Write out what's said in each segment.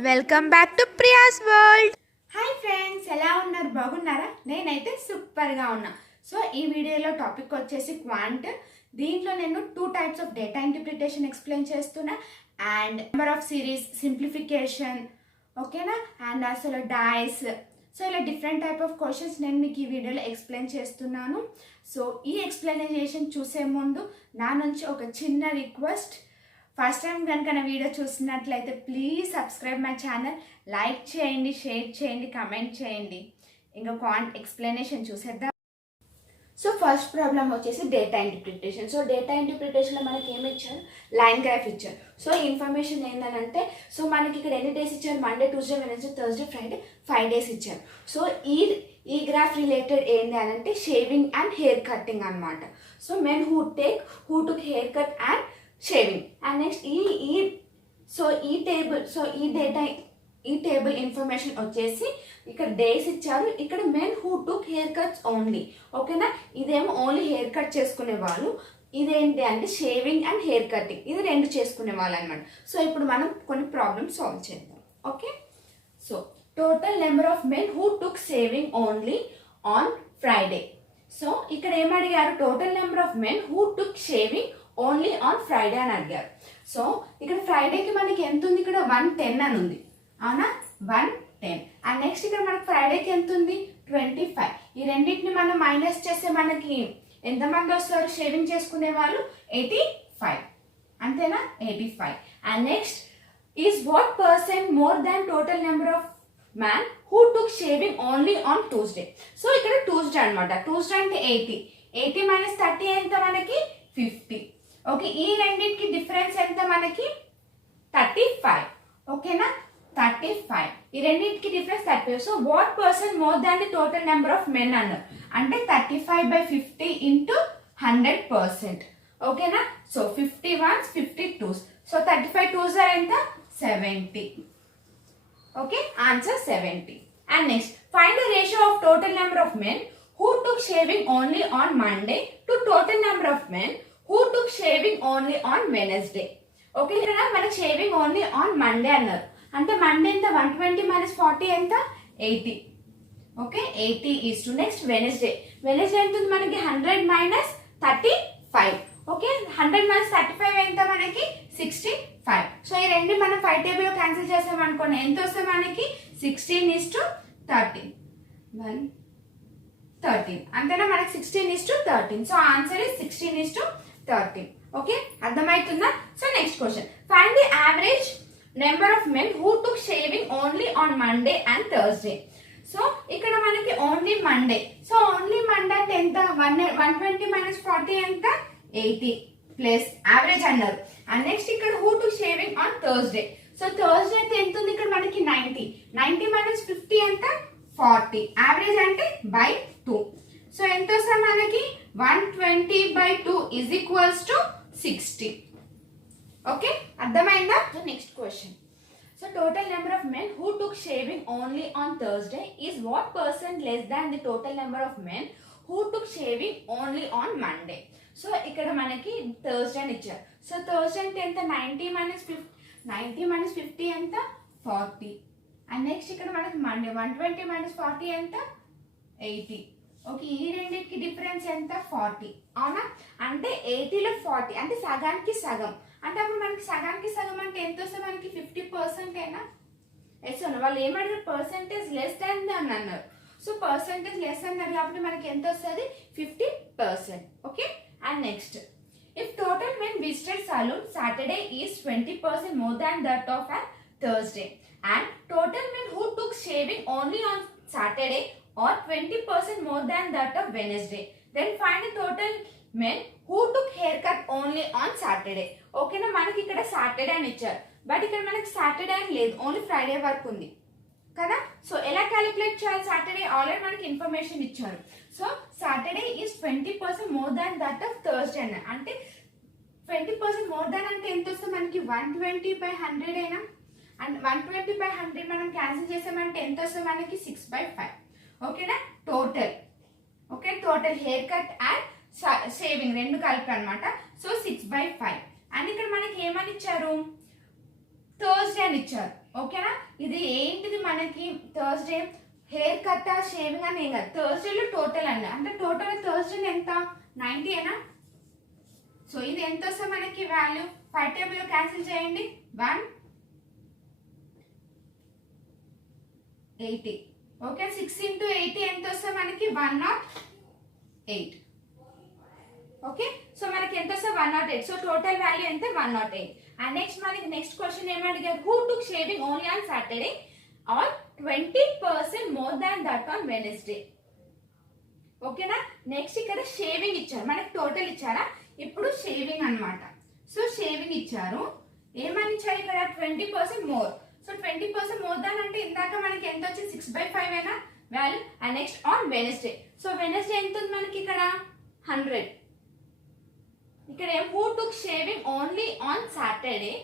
Welcome back to Priya's world. Hi friends, ఎలా ఉన్నారు? బాగున్నారా? నేనైతే సూపర్గా ఉన్నా. సో ఈ వీడియోలో టాపిక్ వచ్చేసి క్వాంట్. దీంట్లో నేను 2 types of data interpretation explain చేస్తున్నా and number of series simplification, ఓకేనా, అండ్ అసలు డైస్. సో ఇలా డిఫరెంట్ టైప్ ఆఫ్ క్వశ్చన్స్ నేను మీకు ఈ వీడియోలో ఎక్స్ప్లెయిన్ చేస్తున్నాను. సో ఈ ఎక్స్ప్లెనేషన్ చూసే ముందు నా నుంచి ఒక చిన్న రిక్వెస్ట్. ఫస్ట్ టైం కనుక నా వీడియో చూస్తున్నట్లయితే please subscribe my channel, like చేయండి, షేర్ చేయండి, కమెంట్ చేయండి. ఇంకా క్వాంట్ ఎక్స్ప్లెనేషన్ చూసేద్దాం. సో ఫస్ట్ ప్రాబ్లం వచ్చేసి డేటా ఇంటర్ప్రిటేషన్. సో డేటా ఇంటర్ప్రిటేషన్లో మనకి ఏమి ఇచ్చారు? లైన్ గ్రాఫ్ ఇచ్చారు. సో ఇన్ఫర్మేషన్ ఏంటంటే, సో మనకి ఇక్కడ ఎన్ని డేస్ ఇచ్చారు? Monday, Tuesday, Wednesday, Thursday, Friday, 5 days ఇచ్చారు. సో ఈ గ్రాఫ్ రిలేటెడ్ ఏంటి అని అంటే షేవింగ్ అండ్ హెయిర్ కటింగ్ అనమాట. So men who took hair cut and shaving. And next ఈ టేబుల్ ఇన్ఫర్మేషన్ వచ్చేసి ఇక్కడ డేస్ ఇచ్చారు, ఇక్కడ men who took hair cuts only, ఓకేనా. ఇదేమో ఓన్లీ హెయిర్ కట్ చేసుకునే వాళ్ళు, ఇదేంటి అంటే షేవింగ్ అండ్ హెయిర్ కటింగ్, ఇది 2 చేసుకునే వాళ్ళు అనమాట. సో ఇప్పుడు మనం కొన్ని ప్రాబ్లమ్స్ సాల్వ్ చేద్దాం. Okay, so total number of men who took shaving only on Friday. So ఇక్కడ ఏమడిగారు? Total number of men who took shaving only on Friday అని అడిగారు. సో ఇక్కడ ఫ్రైడేకి మనకి ఎంత ఉంది? ఇక్కడ 110 అని ఉంది, అవునా, 110. అండ్ నెక్స్ట్ ఇక్కడ మనకి ఫ్రైడేకి ఎంత ఉంది? 25. ఈ రెండింటిని మనం మైనస్ చేస్తే మనకి ఎంతమంది వస్తారు షేవింగ్ చేసుకునే వాళ్ళు? 85, అంతేనా, 85. And next is what person more than total number of man who took shaving only on Tuesday. So ఇక్కడ ట్యూస్డే అనమాట. ట్యూస్డే అంటే 80 మైనస్ 30 ఎంత మనకి? 50. ఓకే, ఈ రెండింటికి డిఫరెన్స్ ఎంత మనకి? 35, ఓకేనా, 35. ఈ రెండింటికి difference 35. So what person more than the total number of men అన్నారు అంటే 35/50 ఇంటూ 100%, ఓకేనా. So 50 ones 50 twos. So 35 twos are ఎంత? 70. Okay, answer 70. And next find the ratio of total number of men who took shaving only on Monday to total number of men who took shaving only on Wednesday. Okay, ఇక్కడ మనకి shaving only on Monday అన్నారు అంటే Monday ఎంత? 120 minus 40 ఎంత? 80. Okay, 80 is to next Wednesday. Wednesday ఎంత ఉంది మనకి? 100 minus 35. Okay, 100 minus 35 ఎంత మనకి? 65. సో ఈ రెండు మనం 5 టేబుల్ లో క్యాన్సిల్ చేసాం అనుకోండి, ఎంత వస్తుంది మనకి? 16 ఈజ్ టు 13. 13 అంతేనా, మనకి 16 is to 13. So answer is 16 is to 13. Okay, అర్థమవుతుందా? So next question, find the average number of men who took shaving only on Monday and Thursday. So ఇక్కడ మనకి only Monday. So only Monday అంటే ఎంత? 120 minus 40 ఎంత? 80 plus average అన్నారు. And next ఇక్కడ who took shaving on Thursday. So Thursday అయితే ఎంత ఉంది ఇక్కడ మనకి? 90 మైనస్ 50 ఎంత? 40. యావరేజ్ అంటే బై 2. సో ఎంత వస్తుంది మనకి? 120/2 ఈజ్ ఈక్వల్స్ టు 60. ఓకే, అర్థమైందా? So next question, so total number of men who took shaving only on Thursday is what person less than the total number of men who took shaving only on Monday. So ఇక్కడ మనకి Thursday అని ఇచ్చారు. So Thursday అంటే ఎంత? 90 minus 50 ఎంత? 40. And next ఇక్కడ మనకి Monday 120 minus 40 ఎంత? 80. ఓకే, ఈ రెండింటికి డిఫరెన్స్ ఎంత? 40, అవునా. అంటే 80లో 40 అంటే సగానికి సగం. అంటే అప్పుడు మనకి సగానికి సగం అంటే ఎంత వస్తుంది మనకి? 50% అయినా. ఎస్ అన్న వాళ్ళు ఏమడిగారు? పర్సెంటేజ్ లెస్ దాన్ అని అన్నారు. సో పర్సెంటేజ్ లెస్ అన్నారు కాబట్టి మనకి ఎంత వస్తుంది? 50%. Okay, and next if total men visited saloon Saturday is 20% more than that of on Thursday and total men who took shaving only on Saturday or 20% more than that of Wednesday, then find the total men who took haircut only on Saturday. ఓకేనా, మనకి ఇక్కడ Saturday అని ఇచ్చారు but ఇక్కడ మనకి Saturday అని లేదు, only Friday వరకు ఉంది కదా. సో ఎలా క్యాలిక్యులేట్ చేయాలి? సాటర్డే ఆల్రెడీ మనకి ఇన్ఫర్మేషన్ ఇచ్చారు. So Saturday is 20% more than that of Thursday అన్న అంటే 20% మోర్ దాన్ అంటే ఎంత వస్తుంది మనకి? 120/100 అయినా. అండ్ 120/100 మనం క్యాన్సిల్ చేసామంటే ఎంత వస్తుంది మనకి? 6/5. ఓకేనా, total. Okay, total hair cut and shaving రెండు కలిపి అనమాట. సో 6/5. అండ్ ఇక్కడ మనకి ఏమని ఇచ్చారు? థర్స్డే అని ఇచ్చారు. ఓకేనా. ఇది ఏంటిది మనకి థర్స్డే హెయిర్ కట్ షేవింగ్ అని ఏం కాదు, థర్స్డేలో టోటల్ అండి. అంటే టోటల్ థర్స్డే ఎంత 90 ఏనా. సో ఇది ఎంత వస్తుంది మనకి వాల్యూ 5 టేబుల్ క్యాన్సిల్ చేయండి 180. ఓకే 6 into 80 ఎంత వస్తుంది మనకి 108. ఓకే సో మనకి ఎంత వస్తుంది 108. సో టోటల్ వాల్యూ ఎంత 108. అండ్ నెక్స్ట్ క్వశ్చన్ ఏమి అడిగారు, who took shaving only on Saturday or 20% more than that on Wednesday. ఓకేనా. నెక్స్ట్ ఇక్కడ షేవింగ్ ఇచ్చారు, మనకి టోటల్ ఇచ్చారా, ఇప్పుడు షేవింగ్ అన్నమాట. సో షేవింగ్ ఇచ్చారు, ఏమని ఇచ్చారు ఇక్కడ 20% మోర్. సో 20% మోర్ దాన్ అంటే ఇందాక మనకి ఎంత వచ్చింది 6/5 అయినా value. And next on Wednesday. So Wednesday ఎంత ఉంది మనకి ఇక్కడ 100. ఇక్కడ ఏం who took shaving only on Saturday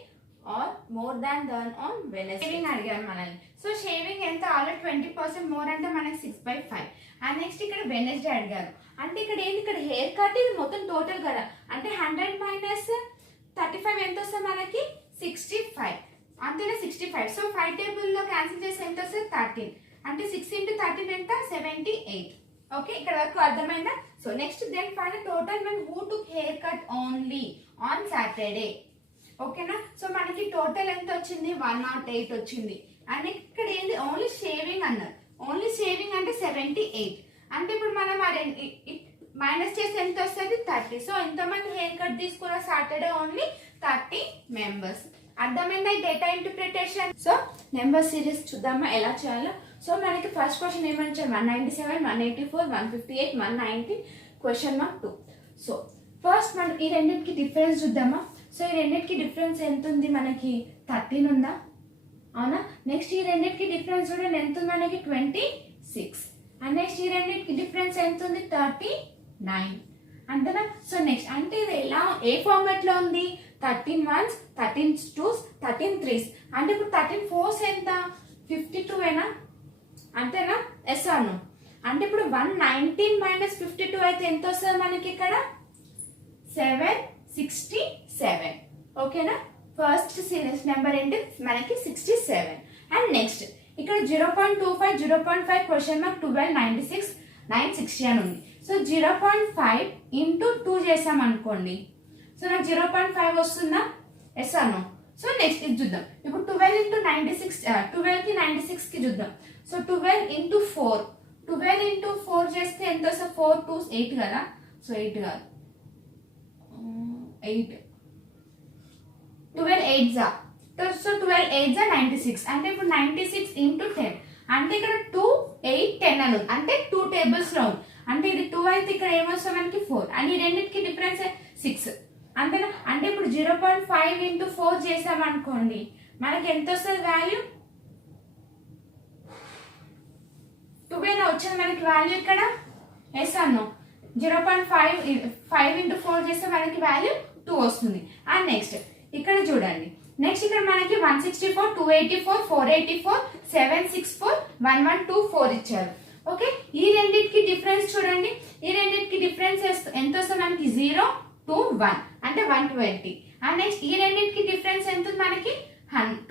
or more than on Wednesday. Shaving అడిగారు మనల్ని. సో షేవింగ్ ఎంత ఆల్రెడీ 20% మోర్ అంటే మనకి 6/5. అండ్ నెక్స్ట్ ఇక్కడ వెనస్డే అడిగారు, అంటే ఇక్కడ ఏంటి, ఇక్కడ హెయిర్ కట్ ఇది మొత్తం టోటల్ కదా, అంటే 100 minus 35 ఎంత వస్తుంది మనకి 65. అంతేనా 65. సో 5 టేబుల్లో క్యాన్సిల్ చేసి ఎంత వస్తుంది 13. అంటే 6 into 13 ఎంత 78. ఓకే ఇక్కడ వరకు అర్థమైందా. So next then find total men who took hair cut only on Saturday. ఓకేనా. సో మనకి టోటల్ ఎంత వచ్చింది 108 వచ్చింది. అండ్ ఇక్కడ ఏంది ఓన్లీ షేవింగ్ అన్నారు, ఓన్లీ షేవింగ్ అంటే 78. అంటే ఇప్పుడు మనం మైనస్ చేసి ఎంత వస్తుంది 30. సో ఎంతమంది హెయిర్ కట్ తీసుకున్న సాటర్డే ఓన్లీ 30 members. అర్థమైందా ఈ data interpretation. So number series చూద్దామా ఎలా చేయాలో. సో మనకి ఫస్ట్ క్వశ్చన్ ఏమని ఇచ్చారు 197, 184, 158, 190 (2). సో ఫస్ట్ మనం ఈ రెండింటికి డిఫరెన్స్ చూద్దామా. సో ఈ రెండింటికి డిఫరెన్స్ ఎంత ఉంది మనకి 13 ఉందా, అవునా. నెక్స్ట్ ఈ రెండింటికి డిఫరెన్స్ చూడండి ఎంత ఉంది మనకి 26. అండ్ నెక్స్ట్ ఈ రెండింటికి డిఫరెన్స్ ఎంత ఉంది 39 అంతేనా. సో నెక్స్ట్ అంటే ఇది ఎలా ఏ ఫార్మాట్ లో ఉంది 13 1s, 13 2s, 13 3s. అంటే ఇప్పుడు 13 4s ఎంత 52 ఏనా, అంతేనా. ఎస్ అను అంటే ఇప్పుడు 119 minus 52 అయితే ఎంత వస్తుంది మనకి ఇక్కడ 767. ఓకేనా. ఫస్ట్ సిరీస్ నెంబర్ ఏంటి మనకి 67. అండ్ నెక్స్ట్ ఇక్కడ 0.25, 0.5 క్వశ్చన్ మార్క్ 12, 96, 960 అని ఉంది. సో 0.5 into 2 చేసాం అనుకోండి, సో నాకు 0.5 వస్తుందా, ఎస్ అను. సో నెక్స్ట్ ఇది చూద్దాం. ఇప్పుడు 12 into 96, 12 కి 96 కి చూద్దాం. సో 12 into 4, 12 into 4 చేస్తే ఎంత వస్తుంది 4 2s 8 కదా. సో 8 కాదు 8, 12 8s. So 12 8s 96. అంటే ఇప్పుడు 96 into 10 అంటే ఇక్కడ 2 8 10 అని ఉంది, అంటే 2 tables లో ఉంది. అంటే ఇది 2 అయితే ఇక్కడ ఏమొస్తుంది మనకి 4. అండ్ ఈ రెండింటికి డిఫరెన్స్ 6 అంతేనా. అంటే ఇప్పుడు 0.5 into 4 చేసామనుకోండి మనకి ఎంత వస్తుంది వాల్యూ 12 వచ్చింది మనకి వాల్యూ ఇక్కడ, ఎస్ అన్నో. 0.5 into 4 చేస్తే మనకి వాల్యూ 2 వస్తుంది. అండ్ నెక్స్ట్ ఇక్కడ చూడండి, నెక్స్ట్ ఇక్కడ మనకి 164, 284, 484, 764, 1124 ఇచ్చారు. ఓకే ఈ రెండింటికి డిఫరెన్స్ చూడండి, ఈ రెండింటికి డిఫరెన్స్ ఎంత వస్తుంది మనకి 0 to 1 అంటే 120. అండ్ నెక్స్ట్ ఈ రెండింటికి డిఫరెన్స్ ఎంత ఉంది మనకి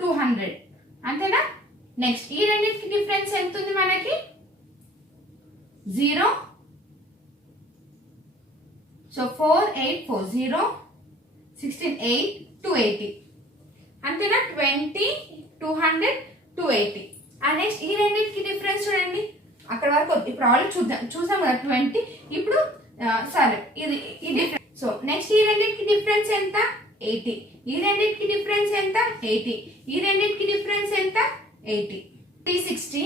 200 అంతేనా. నెక్స్ట్ ఈ రెండింటికి డిఫరెన్స్ ఎంత ఉంది మనకి 0. సో 4 8 4 0 16 8 280 అంతేనా. 20 200 280. అండ్ నెక్స్ట్ ఈ రెండింటికి డిఫరెన్స్ చూడండి, అక్కడ వరకు ఇప్పుడు ఆల్రెడీ చూసాం కదా 20. ఇప్పుడు సరే ఇది ఈ డిఫరెన్స్. సో నెక్స్ట్ ఈ రెండింటికి డిఫరెన్స్ ఎంత 80, ఈ రెండింటికి డిఫరెన్స్ ఎంత 80, ఈ రెండింటికి డిఫరెన్స్ ఎంత 80, 360.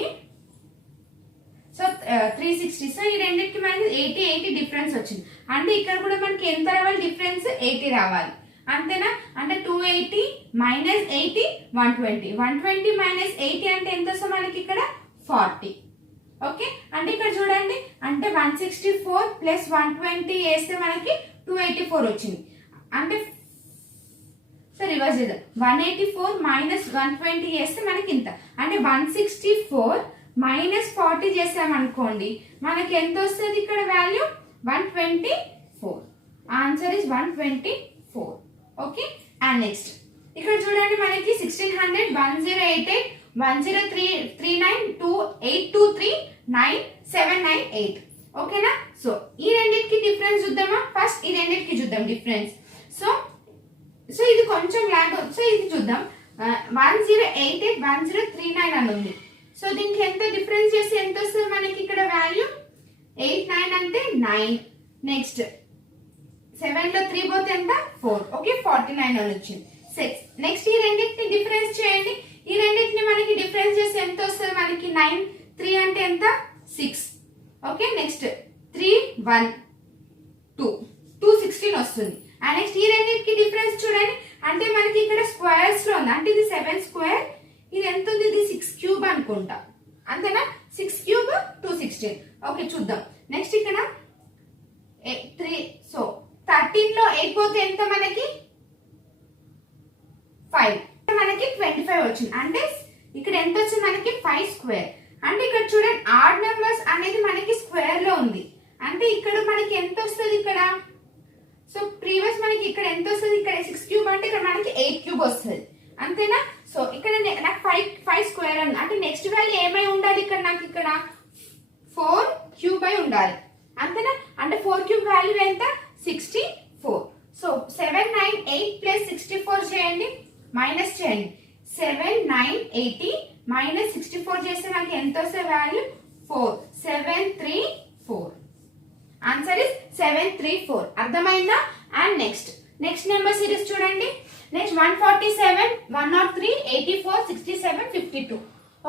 సో 360. సో ఈ రెండింటికి మనకి 80 80 డిఫరెన్స్ వచ్చింది. అంటే ఇక్కడ కూడా మనకి ఎంత రావాలి డిఫరెన్స్ 80 రావాలి అంతేనా. అంటే 280 minus 80 120, 120 minus 80 అంటే ఎంత వస్తుంది మనకి ఇక్కడ 40. ఓకే అంటే ఇక్కడ చూడండి, అంటే 164 plus 120 వేస్తే మనకి 284 వచ్చింది. అంటే సో రివర్స్ చేద్దాం, 184 minus 120 వేస్తే మనకి ఇంత, అంటే 164 minus 40 చేసామనుకోండి మనకి ఎంత వస్తుంది ఇక్కడ value 124. Answer is 124. Okay and next ఇక్కడ చూడండి మనకి 1600, 108, 1088 ఓకేనా. సో ఈ రెండింటికి డిఫరెన్స్ చూద్దామా. ఫస్ట్ ఈ రెండింటికి చూద్దాం డిఫరెన్స్. సో ఇది కొంచెం లాగ్. సో ఇది చూద్దాం. 1088 అని ఉంది. సో దీనికి ఎంత డిఫరెన్స్ చేసి ఎంత వస్తుంది మనకి ఇక్కడ వాల్యూ 89 అంటే 9. నెక్స్ట్ 7 లో 3 పోతే ఎంత 4. ఓకే 49 అని వచ్చింది. నెక్స్ట్ ఈ రెండింటిని డిఫరెన్స్ చేయండి. ఈ రెండింటిని మనకి డిఫరెన్స్ చేసి ఎంత వస్తుంది మనకి 9 3 అంటే ఎంత 6. ఓకే నెక్స్ట్ 3 1 2 216 వస్తుంది. అండ్ నెక్స్ట్ ఈ రెండింటికి డిఫరెన్స్ చూడండి. అంటే మనకి ఇక్కడ స్క్వేర్స్ లో ఉంది. అంటే ఇది 7 స్క్వేర్, ఇది ఎంత ఉంది, ఇది 6 క్యూబ్ అనుకుంటా. అంతేనా. 6 క్యూబ్ 216. ఓకే చూద్దాం. నెక్స్ట్ ఇక్కడ 3. సో 13 లో 8 పోతే ఎంత మనకి 5. మనకి 25 వచ్చింది. అంటే ఇక్కడ ఎంత వచ్చింది మనకి 5 స్క్వేర్. అంటే ఇక్కడ చూడండి ఆడ్ నెంబర్స్ అనేది మనకి స్క్వేర్ లో ఉంది. అంటే ఇక్కడ మనకి ఎంత వస్తుంది ఇక్కడ. సో ప్రీవియస్ మనకి ఇక్కడ ఎంత వస్తుంది, ఇక్కడ 6 క్యూబ్ అంటే ఇక్కడ మనకి 8 క్యూబ్ వస్తుంది. అంతేనా. సో ఇక్కడ నాకు 5 స్క్వేర్ అని అంటే నెక్స్ట్ వాల్యూ ఏమై ఉండాలి ఇక్కడ నాకు ఇక్కడ 4 క్యూబ్ అయి ఉండాలి. అంతేనా. అంటే 4 క్యూబ్ వాల్యూ ఎంత 64. సో 798 ప్లస్ 64 చేయండి, మైనస్ చేయండి. 7980 మైనస్ 64 చేస్తే మనకి ఎంత వస్తే వాల్యూ 4. 734. Answer is 734. అర్థమైందా. అండ్ నెక్స్ట్ నెంబర్ సిరీస్ చూడండి. నెక్స్ట్ 147 103 84 67 52.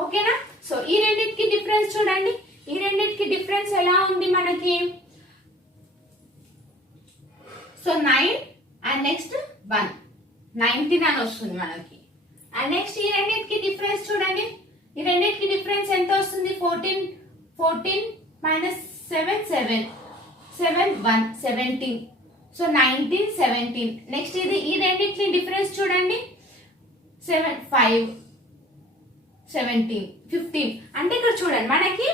ఓకేనా. సో ఈ రెండింటికి డిఫరెన్స్ చూడండి. ఈ రెండింటికి డిఫరెన్స్ ఎలా ఉంది మనకి. సో 9 అండ్ నెక్స్ట్ 1 19 అని వస్తుంది మనకి. అండ్ నెక్స్ట్ ఈ రెండింటికి డిఫరెన్స్ చూడండి. ఈ రెండింటికి డిఫరెన్స్ ఎంత వస్తుంది 14 మైనస్ 7 7 7 1 17. సో 19 17. నెక్స్ట్ ఇది ఈ రెండింటికి డిఫరెన్స్ చూడండి 7 5 17 15. అంటే ఇక్కడ చూడండి మనకి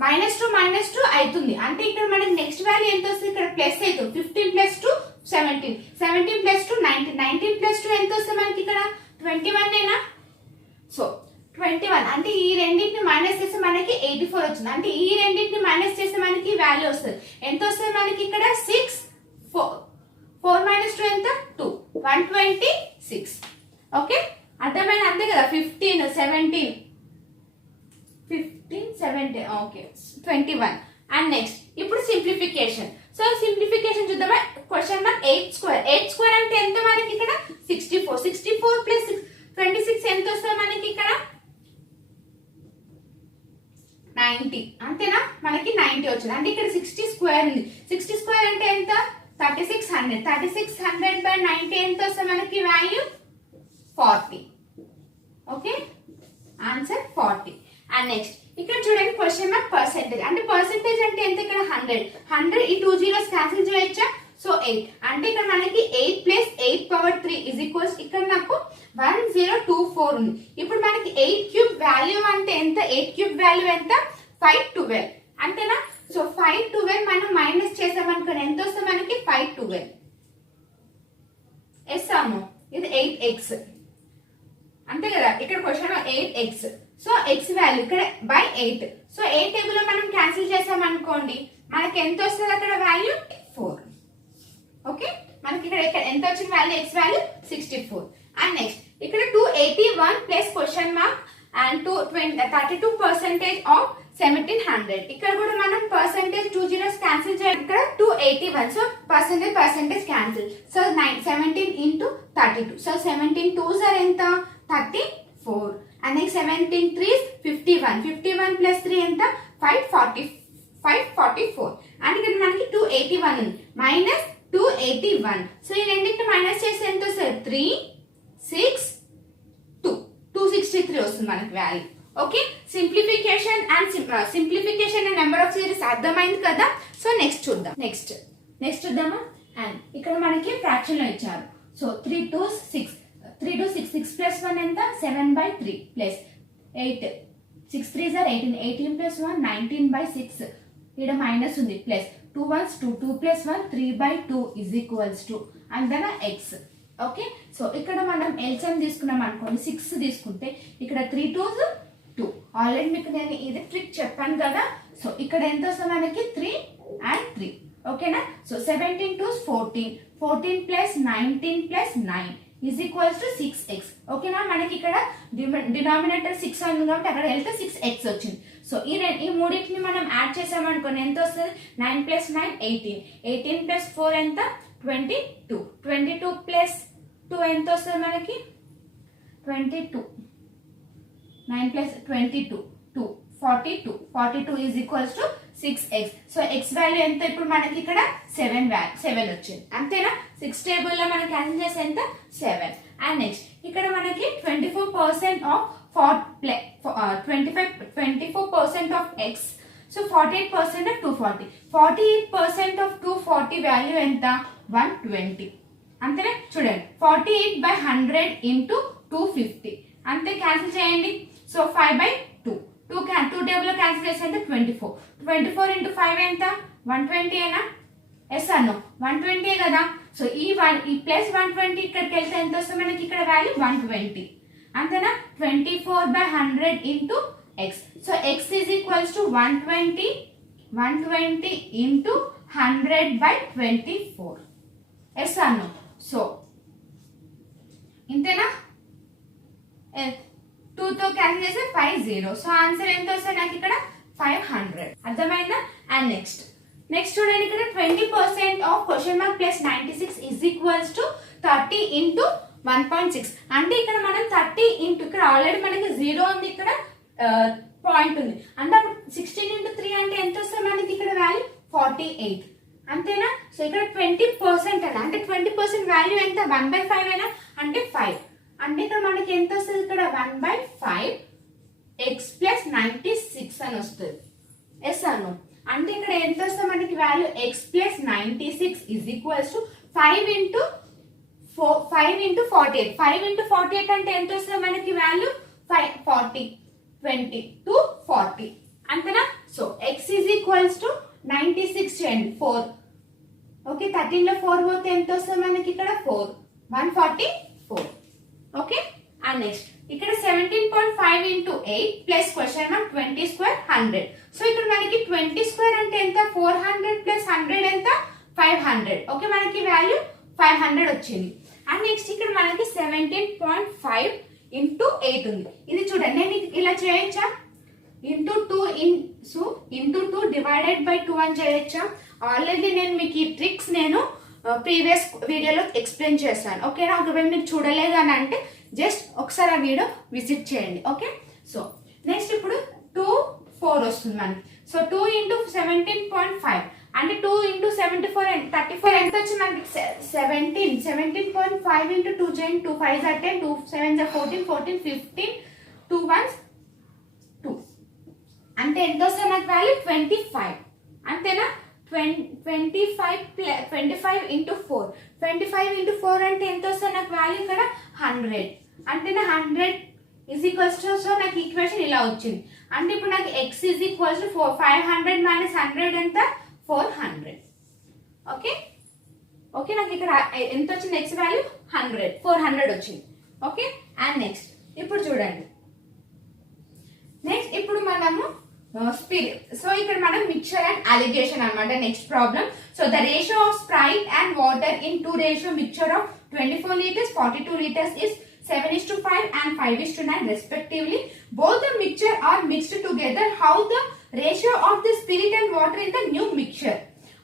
-2 అవుతుంది. అంటే ఇక్కడ మనకి నెక్స్ట్ వాల్యూ ఎంత వస్తుంది ఇక్కడ ప్లస్ అవుతుంది. 15 ప్లస్ 2 17 17 ప్లస్ 2 19 19 ప్లస్ 2 ఎంత వస్తుంది మనకి ఇక్కడ 21 ఏనా. సో 21 అంటే ఈ రెండింటిని మైనస్ చేస్తే మనకి 84 వచ్చింది. అంటే ఈ రెండింటిని మైనస్ చేస్తే మనకి వాల్యూ వస్తుంది. ఎంత వస్తుంది మనకి ఇక్కడ 6 4 మైనస్ 2 ఎంత 2 126. ఓకే అర్థమైంది. అంతే కదా. 15 17 ఓకే 21. అండ్ నెక్స్ట్ ఇప్పుడు సింప్లిఫికేషన్. సో సింప్లిఫికేషన్ చూద్దామా. క్వశ్చన్ మార్క్ 8 స్క్వేర్ అంటే ఎంత మనకి ఇక్కడ 64. 64 ప్లస్ 26 ఎంత వస్తుంది మనకి ఇక్కడ 90. అంతేనా. మనకి 90 వచ్చింది. అంటే ఇక్కడ 60 స్క్వేర్ ఉంది. 60 స్క్వేర్ అంటే ఎంత 3600. 3600 బై 90 ఎంత వస్తుంది మనకి value 40. Okay answer 40. And next ఇక్కడ చూడండి క్వశ్చన్ మార్క్ పర్సెంటేజ్. అంటే పర్సెంటేజ్ అంటే ఎంత ఇక్కడ 100 ఈ 2 జీరోస్ క్యాన్సిల్ చేయొచ్చా. సో 8 అంటే ఇక్కడ మనకి 8 ప్లస్ 8 పవర్ 3 ఇజ్ ఈక్వల్స్ ఇక్కడ నాకు 1024 ఉంది. ఇప్పుడు మనకి 8 క్యూబ్ వాల్యూ అంటే ఎంత 8 క్యూబ్ వాల్యూ ఎంత 512. అంతేనా. సో 512 మనం మైనస్ చేసామనుకోండి ఎంత వస్తుంది మనకి 512. ఎస్ అమ్మో ఇది 8x. అంతే కదా. ఇక్కడ question 8x. So x value ఇక్కడ బై 8. సో 8 టేబుల్ లో మనం క్యాన్సిల్ చేసామనుకోండి మనకి ఎంత వస్తుంది అక్కడ వాల్యూ 4. ఓకే మనకి ఇక్కడ ఎంత వచ్చిన value x value 64. And next ఇక్కడ 281 plus question mark and 32% of 1700. ఇక్కడ కూడా మనం పర్సెంటేజ్ 2 జీరోస్ క్యాన్సిల్ చేయాలి. ఇక్కడ 281. So percentage cancel. So 17 into 32. So 17 2s are ఎంత 34. And next 17 3s 51. 51 ప్లస్ 3 ఎంత 544. అండ్ ఇక్కడ మనకి 281 ఉంది మైనస్ 281. సో ఈ రెండింటిని మైనస్ చేస్తే ఎంత వస్తుంది 3 6 2 263 వస్తుంది మనకి value. Okay simplification and number of series అర్థమైంది కదా. సో నెక్స్ట్ చూద్దాం. నెక్స్ట్ చూద్దామా. అండ్ ఇక్కడ మనకి ఫ్రాక్షన్ లో ఇచ్చారు. సో 3 2 6 6 ప్లస్ 1 ఎంత 7/3 ప్లస్ 8 6 3s are 18 18 ప్లస్ 1 19/6 ఇక్కడ మైనస్ ఉంది plus 2 1s 2 2 plus 1 3/2 is equals to and then x. Okay, so ఇక్కడ మనం ఎల్సిఎం తీసుకున్నాం అనుకోండి, 6 తీసుకుంటే ఇక్కడ 3 2s 2. ఆల్రెడీ మీకు నేను ఇది ట్రిక్ చెప్పాను కదా. సో ఇక్కడ ఎంత వస్తుంది మనకి 3 and 3. ఓకేనా. So 17 2s 14, 14 plus 19 plus 9 is equals to 6x. ఓకేనా. మనకి ఇక్కడ డినామినేటర్ 6 ఉంది కాబట్టి అక్కడ వెళ్తే 6x వచ్చింది. సో ఈ మూడింటిని మనం యాడ్ చేసామనుకోండి ఎంత వస్తుంది, 9 plus 9 18, 18 plus 4 ఎంత 22, 22 plus 2 ఎంత వస్తుంది మనకి 22, 9 plus 22 2, 42, 42 is equals to 6x. So x value ఎంత ఇప్పుడు మనకి ఇక్కడ 7 వచ్చింది. అంతేనా. 6 టేబుల్ లో మనం క్యాన్సిల్ చేస్తే ఎంత 7. అండ్ నెక్స్ట్ ఇక్కడ మనకి 24% of 24% of x. So 48% of 240, 48% of 240 value ఎంత 120. అంతేనా. చూడండి 48/100 into 250. అంతే, క్యాన్సిల్ చేయండి. సో 5/2, 2 టేబుల్ లో క్యాన్సిల్ చేస్తే ఎంత 24, 24 into 5 ఎంత 120 ఏనా. ఎస్ అన్నో 120 కదా. సో ఈ ప్లస్ 120 ఇక్కడికి వెళ్తే ఎంత వస్తుంది మనకి ఇక్కడ వాల్యూ 120. అంతేనా. 24/100 into x. So x is equals to 120 into 100/24. Yes అన్నో. సో ఇంతేనా. 2 తో క్యాన్సిల్ చేస్తే 50. సో ఆన్సర్ ఎంత వస్తుంది నాకు ఇక్కడ 500. అర్థమైందా. అండ్ నెక్స్ట్ చూడండి ఇక్కడ 20% of question mark plus 96 is equals to 30 into 1.6. అంటే ఇక్కడ మనం 30 into ఇక్కడ ఆల్రెడీ మనకి 0 ఉంది, ఇక్కడ పాయింట్ ఉంది. అంటే 16 into 3 అంటే ఎంత వస్తుంది మనకి ఇక్కడ వాల్యూ 48. అంతేనా. సో ఇక్కడ 20% అన్న అంటే 20% వాల్యూ ఎంత 1/5 అయినా అంటే 5. అంటే ఇక్కడ మనకి ఎంత వస్తుంది ఇక్కడ 1/5 x plus 96 అని వస్తుంది. ఎస్ అను. అంటే ఇక్కడ ఎంత వస్తుంది మనకి value x plus 96 is equals to 5 into 48. 5 into 48 అంటే ఎంత వస్తుంది మనకి వాల్యూ 40, 20 to 40. అంతేనా. So x is equals to 96 చేయండి 4. ఓకే, 13 లో 4 పోతే ఎంత వస్తుంది మనకి ఇక్కడ 4, 144. ఓకే. అండ్ నెక్స్ట్ ఇక్కడ 17.5 into 8 plus question mark 20 square 100. So ఇక్కడ మనకి 20 స్క్వేర్ అంటే ఎంత 400 ప్లస్ 100 ఎంత 500. ఓకే, మనకి వాల్యూ 500 వచ్చింది. అండ్ నెక్స్ట్ ఇక్కడ మనకి 17.5 into 8 ఉంది. ఇది చూడండి, నేను ఇలా చేయొచ్చా ఇంటూ 2 డివైడెడ్ బై 2 అని చేయొచ్చా. ఆల్రెడీ నేను మీకు ఈ ట్రిక్స్ నేను ప్రీవియస్ వీడియోలో ఎక్స్ప్లెయిన్ చేస్తాను. ఓకేనా. ఒకవేళ మీరు చూడలేదు అని అంటే జస్ట్ ఒకసారి ఆ వీడియో విజిట్ చేయండి. ఓకే. సో నెక్స్ట్ ఇప్పుడు 2 4 వస్తుంది మనకి. సో 2 into 17.5 అంటే 2 into 74 34 ఎంత వచ్చింది మనకి 17.5 into 2 చేయండి. 2 5s are 10, 2 7s are 14, 14 15, 2 1s 2. అంటే ఎంత వస్తుంది నాకు వాల్యూ 25. అంతేనా. 25 into 4, 25 into 4 అంటే ఎంత వస్తుంది నాకు వాల్యూ ఇక్కడ 100. అంటేనా 100 is equals to, సో నాకు ఈక్వేషన్ ఇలా వచ్చింది. అంటే ఇప్పుడు నాకు x is equals to 500 minus 100 ఎంత 400. ఓకే. ఓకే, నాకు ఇక్కడ ఎంత వచ్చింది x వాల్యూ 400 వచ్చింది. ఓకే. అండ్ నెక్స్ట్ ఇప్పుడు చూడండి, నెక్స్ట్ ఇప్పుడు మనము స్పిరిట్. సో ఇక్కడ మనం మిక్చర్ అండ్ అలిగేషన్ అన్నమాట next problem. So the ratio of Sprite and water in 2 ratio mixture of 24 liters 42 liters is 7:5 and 5:9 respectively. Both the mixture are mixed together. How the ratio of the spirit and water in the new mixture.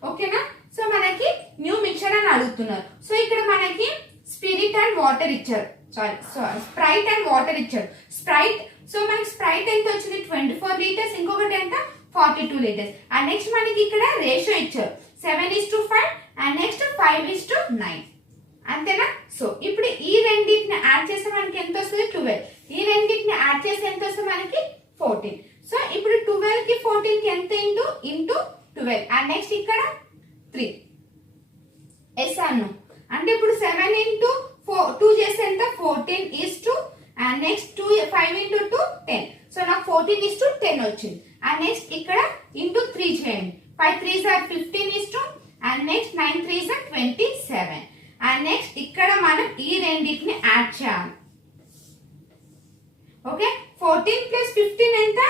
ఓకేనా. So మనకి new mixture అని అడుగుతున్నారు. So ఇక్కడ మనకి spirit and water ఇచ్చారు, sorry Sprite and water ఇచ్చారు. Sprite, so మనకి Sprite ఎంత వచ్చింది 24 liters, ఇంకొకటి ఎంత 42 liters. అండ్ నెక్స్ట్ మనకి ఇక్కడ రేషియో ఇచ్చారు 7:5 అండ్ నెక్స్ట్ 5:9. అంతేనా. సో ఇప్పుడు ఈ రెండింటిని యాడ్ చేస్తే మనకి ఎంత వస్తుంది 12. ఈ రెండింటిని యాడ్ చేస్తే ఎంత వస్తుంది మనకి 14. సో ఇప్పుడు 12 కి 14 కి ఎంత ఇంటూ 12 అండ్ నెక్స్ట్ ఇక్కడ 3. ఎస్ అను. అంటే ఇప్పుడు 7 into 2 చేస్తే ఎంత 14 is to and next 5 into 2 10. So నాకు 14 is to 10 వచ్చింది. అండ్ నెక్స్ట్ ఇక్కడ ఇంటూ 3 చేయండి. 5 3s are 15 is to and next 9 3s are 27. And next ఇక్కడ మనం ఈ రెండింటిని యాడ్ చేయాలి. ఓకే, 14 ప్లస్ 15 ఎంత?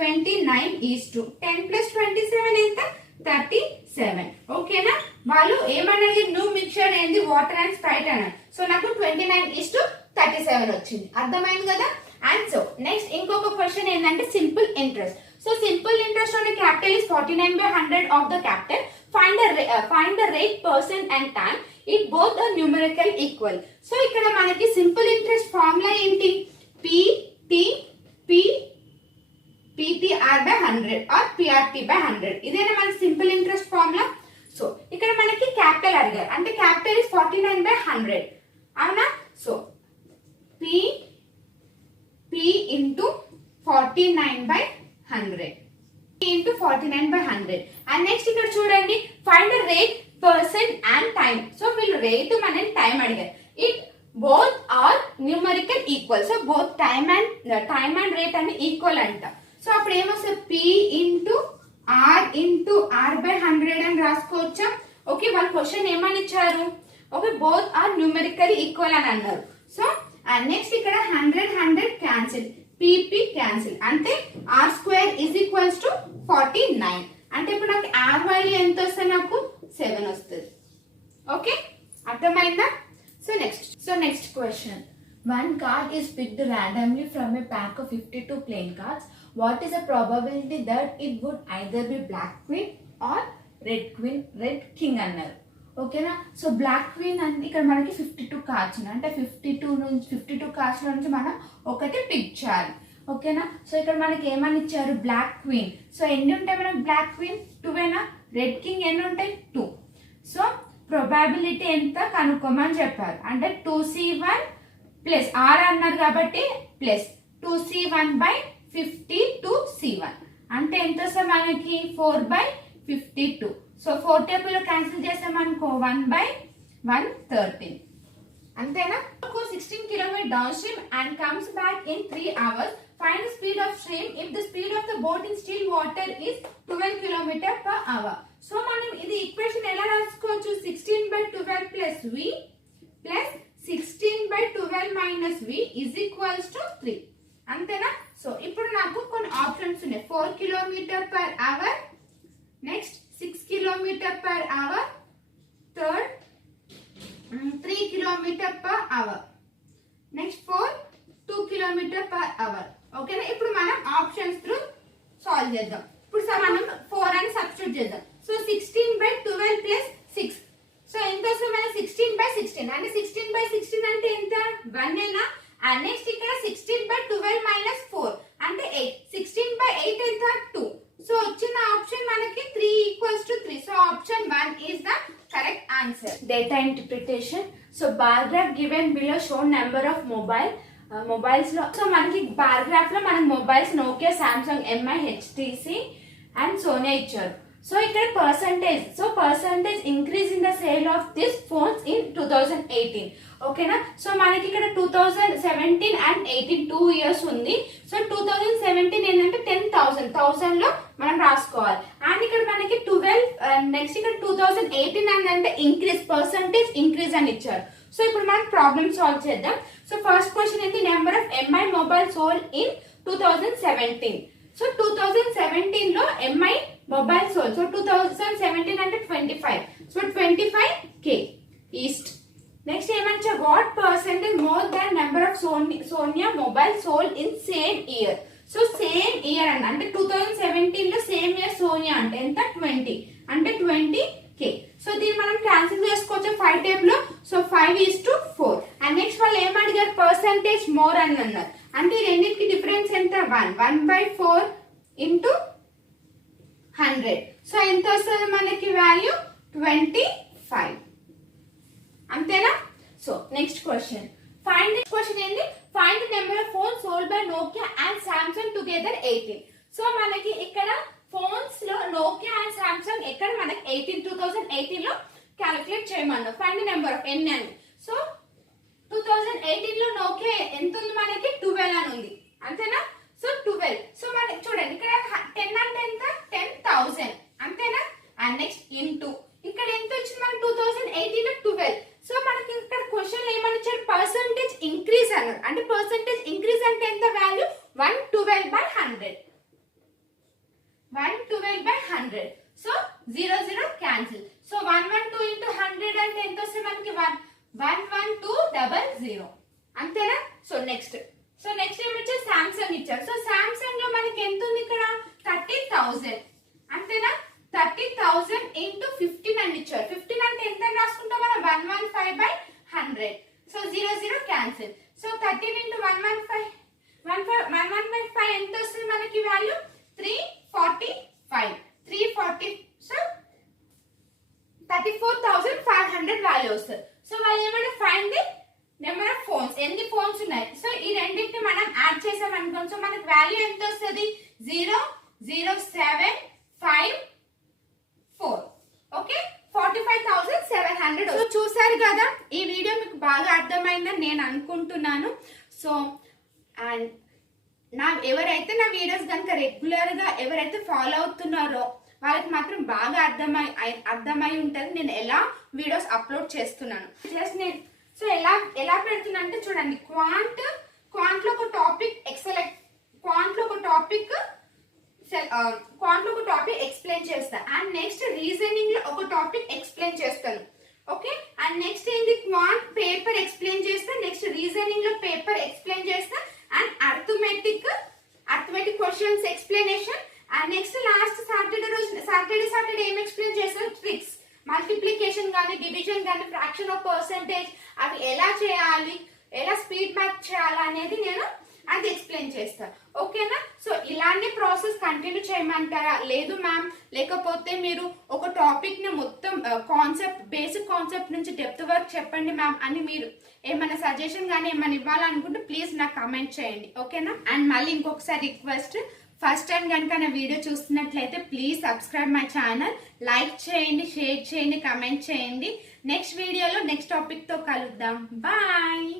29 ఈస్ టు 10 ప్లస్ 27 ఎంత? 37. ఓకేనా? వాళ్ళు ఏమన్నది నువ్వు మిక్చర్ ఏంది వాటర్ అండ్ స్ప్రైట్ అన్నారు. సో నాకు 29 ఈస్ టు 37 వచ్చింది. అర్థమైంది కదా? అండ్ సో నెక్స్ట్ ఇంకొక క్వశ్చన్ ఏంటంటే simple interest. So simple interest on a capital is 49/100 of the capital. Find the rate, percent and time if both are numerical equal. So ఇక్కడ మనకి simple interest formula ఏంటి? PTR/100 or PRT/100. ఇదేనా మన simple interest formula. So ఇక్కడ మనకి capital అడిగారు, అంటే capital is 49/100 అవునా. So P into 49/100 into 49/100. And next ఇక్కడ చూడండి, find the rate, percent and time. So వీళ్ళు రేట్ మనకి టైం అడిగారు. It both are numerical equal. So both time and rate అని ఈక్వల్ అంట. సో అప్పుడు ఏమొస్తుంది? P into R/100 అని రాసుకోవచ్చా? ఓకే, వాళ్ళ క్వశ్చన్ ఏమని ఇచ్చారు? Okay, both are numerical equal అని అన్నారు. సో అండ్ నెక్స్ట్ ఇక్కడ 100 క్యాన్సిల్, PP క్యాన్సిల్, అంటే R² is equals to 49. అంటే ఇప్పుడు నాకు R వాల్యూ ఎంత వస్తే నాకు 7 వస్తుంది. ఓకే, అర్థమైందా? So next question. One card is picked randomly from a pack of 52 playing cards. What is the probability that it would either be black queen or red king అన్నారు. ఓకేనా? So black queen అంటే ఇక్కడ మనకి 52 cards ఉన్నాయి, అంటే 52 cards నుంచి మనం ఒకటి పిక్ చేయాలి. ఓకేనా? సో ఇక్కడ మనకి ఏమని ఇచ్చారు? Black queen. సో ఎన్ని ఉంటాయి మనకి? బ్లాక్ క్వీన్ 2ఏనా? రెడ్ కింగ్ ఎన్ని ఉంటాయి? 2. సో ప్రొబాబిలిటీ ఎంత కనుక్కోమని చెప్పారు, అంటే 2C1 ప్లస్ ఆర్ అన్నారు కాబట్టి ప్లస్ 2C1/52C1 అంటే ఎంత వస్తుంది మనకి? 4/52. సో 4 టేబుల్ లో క్యాన్సిల్ చేసామనుకో 1/113. అంతేనా? 16 km downstream and comes back in 3 hours. Find the speed of stream if the speed of the boat in still water is 12 km/hour. So మనం ఇది ఈక్వేషన్ ఎలా రాసుకోవచ్చు? 16/12 plus v plus 16/12 minus v is equals to 3. అంతేనా? So ఇప్పుడు నాకు కొన్ని options ఉన్నాయి. 4 km/hour, next 6 km/hour, third 3 km/hour, next 2 km/hour. ఓకేనా? ఇప్పుడు మనం ఆప్షన్స్ త్రూ సాల్వ్ చేద్దాం. ఇప్పుడు మనం 4 అని సబ్స్టిట్యూట్ చేద్దాం. So 16/12 plus 6. సో ఎంత వస్తుంది మన? 16/16 అంటే 16/16 అంటే ఎంత? 1 ఏనా? అండ్ నెక్స్ట్ ఇక్కడ 16/12 మైనస్ 4 అంటే 8. 16/8 ఎంత? 2. సో వచ్చిన ఆప్షన్ మనకి 3 equals to 3. So option 1 is the correct answer. Data interpretation. So bar graph given below show number of mobiles లో. సో మనకి బార్ గ్రాఫ్ లో మనకి mobiles Nokia, Samsung, Mi, HTC and Sony ఇచ్చారు. So ఇక్కడ percentage. So percentage increase in the sale of this phones in 2018. ఓకేనా? So మనకి ఇక్కడ 2017 and 18 2 years ఉంది. సో 2017 ఏంటంటే 10,000 లో మనం రాసుకోవాలి. అండ్ ఇక్కడ మనకి 12 నెక్స్ట్ ఇక్కడ 2018 అంటే ఇంక్రీజ్, పర్సంటేజ్ ఇంక్రీజ్ అని ఇచ్చారు. సో ఇప్పుడు మనం ప్రాబ్లమ్ సాల్వ్ చేద్దాం. సో ఫస్ట్ క్వశ్చన్ ఏంటి? Number of MI mobile sold in 2017. So 2017 లో ఎంఐ మొబైల్ సోల్డ్. సో 2017 అంటే 25. So 25k east. నెక్స్ట్ ఏమంటే what percentage more than number of Sonia mobile sold in same year. So same year అంటే 2017 లో same year Sonia అంటే ఎంత? 20 అంటే 20k. So దీన్ని మనం క్యాన్సిల్ చేసుకోవచ్చు 5 టేబుల్ లో. సో 5:4. అండ్ నెక్స్ట్ వాళ్ళు ఏం అడిగారు? పర్సెంటేజ్ మోర్ అని అన్నారు. అంటే ఈ రెండింటికి డిఫరెన్స్ ఎంత? 1/4 ఇంటూ 100. సో ఎంత వస్తుంది మనకి వాల్యూ? 25. అంతేనా? So next question. Find the question ఏంటి? Find the number of phones sold by Nokia and Samsung together 18. So మనకి ఇక్కడ ఫోన్స్ లో నోకియా అండ్ సామ్సంగ్ ఎక్కడ మనకి 2018 లో క్యాలిక్యులేట్ చేయమన్నారు. ఫైండ్ ది నెంబర్ ఆఫ్ ఎన్ని అని. సో 2018 లో నోకియా ఎంత ఉంది మనకి? 12 అని ఉంది. అంతేనా? సో 12. సో మనకి చూడండి ఇక్కడ 10 అంటే ఎంత? 10,000. అంతేనా? అండ్ నెక్స్ట్ ఇంటూ ఇక్కడ ఎంత వచ్చింది మనకి? 2018 లో 12. సో మనకి సో నెక్స్ట్ ఏమొచ్చే సామ్సంగ్ ఇచ్చారు. సో సామ్సంగ్ లో మనకి ఎంత ఉంది ఇక్కడ 30,000 అంతేనా. 30,000 ఇంటూ 15 అని ఇచ్చారు. 15 అంటే ఎంత అని రాసుకుంటాం మనం 115/100. So 0 cancel. సో 13 ఇంటూ 115 ఎంత వస్తుంది మనకి వాల్యూ 345. 340 సో 34,500 వాల్యూ వస్తుంది. సో వాళ్ళు ఏమంటే find the number of phones, ఎన్ని ఫోన్స్ ఉన్నాయి. సో ఈ రెండింటిని మనం యాడ్ చేసాం అనుకోండి. సో మనకి వాల్యూ ఎంత వస్తుంది 00754. ఓకే 45,700. సో చూసారు కదా, ఈ వీడియో మీకు బాగా అర్థమైందని నేను అనుకుంటున్నాను. సో అండ్ ఎవరైతే నా వీడియోస్ కనుక రెగ్యులర్ గా ఎవరైతే ఫాలో అవుతున్నారో వాళ్ళకి మాత్రం బాగా అర్థమై ఉంటుంది నేను ఎలా వీడియోస్ అప్లోడ్ చేస్తున్నాను. జస్ట్ నేను సో ఎలా పెడుతున్నా అంటే చూడండి, క్వాంట్ లో ఒక టాపిక్ క్వాంట్ లో ఒక టాపిక్ ఎక్స్ప్లెయిన్ చేస్తా. అండ్ నెక్స్ట్ రీజనింగ్ లో ఒక టాపిక్ ఎక్స్ప్లెయిన్ చేస్తాను. ఓకే అండ్ నెక్స్ట్ ఏంటి క్వాంట్ పేపర్ ఎక్స్ప్లెయిన్ చేస్తా. నెక్స్ట్ రీజనింగ్ లో పేపర్ ఎక్స్ప్లెయిన్ చేస్తా. And arithmetic questions explanation. And next last Saturday ఏం ఎక్స్ప్లెయిన్ చేస్తాను, ట్రిక్స్, మల్టిప్లికేషన్ కానీ డివిజన్ కానీ ఫ్రాక్షన్ ఆఫ్ పర్సంటేజ్ అవి ఎలా చేయాలి, ఎలా స్పీడ్ మ్యాప్ చేయాలి అనేది నేను అది ఎక్స్ప్లెయిన్ చేస్తాను. ఓకేనా. సో ఇలాంటి ప్రాసెస్ కంటిన్యూ చేయమంటారా, లేదు మ్యామ్ లేకపోతే మీరు ఒక టాపిక్ ని మొత్తం బేసిక్ కాన్సెప్ట్ నుంచి డెప్త్ వరకు చెప్పండి మ్యామ్ అని మీరు ఏమైనా సజెషన్ కానీ ఏమైనా ఇవ్వాలనుకుంటే ప్లీజ్ నాకు కమెంట్ చేయండి. ఓకేనా. అండ్ మళ్ళీ ఇంకొకసారి రిక్వెస్ట్, ఫస్ట్ టైం కనుక నా వీడియో చూస్తున్నట్లయితే please subscribe my channel, like చేయండి, షేర్ చేయండి, కమెంట్ చేయండి. నెక్స్ట్ వీడియోలో నెక్స్ట్ టాపిక్ తో కలుద్దాం. బాయ్.